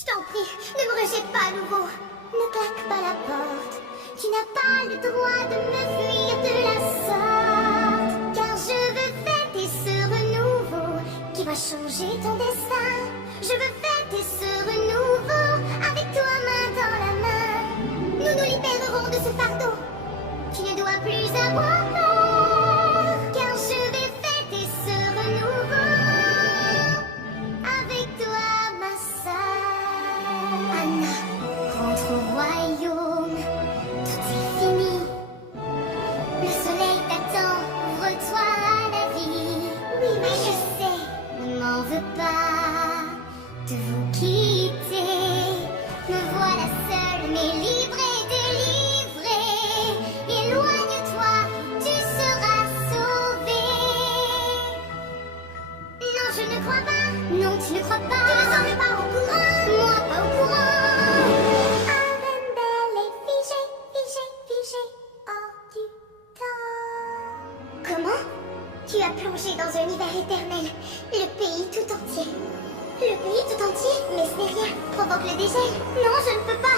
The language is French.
Je t'en prie, ne me rejette pas à nouveau. Ne claque pas la porte. Tu n'as pas le droit de me fuir de la sorte. Car je veux fêter ce renouveau qui va changer ton destin. Je veux fêter ce renouveau avec toi main dans la main. Nous nous libérerons de ce fardeau. Tu ne dois plus avoir peur. Car je vais fêter ce renouveau avec toi ma sœur. Anna, rentre au royaume. Tout est fini. Le soleil t'attend. Ouvre-toi à la vie. Oui, mais je sais. Ne m'en veux pas de vous quitter. Me voilà seule, mais libre et délivrée. Éloigne-toi, tu seras sauvée. Non, je ne crois pas. Non, tu ne crois pas. Tu ne sembles pas au courant. Moi, pas au courant. Arendelle est figée, figée, figée hors du temps. Comment? Tu as plongé dans un hiver éternel. Le pays tout entier. Le pays tout entier? Mais ce n'est rien. Provoque le dégel. Non, je ne peux pas.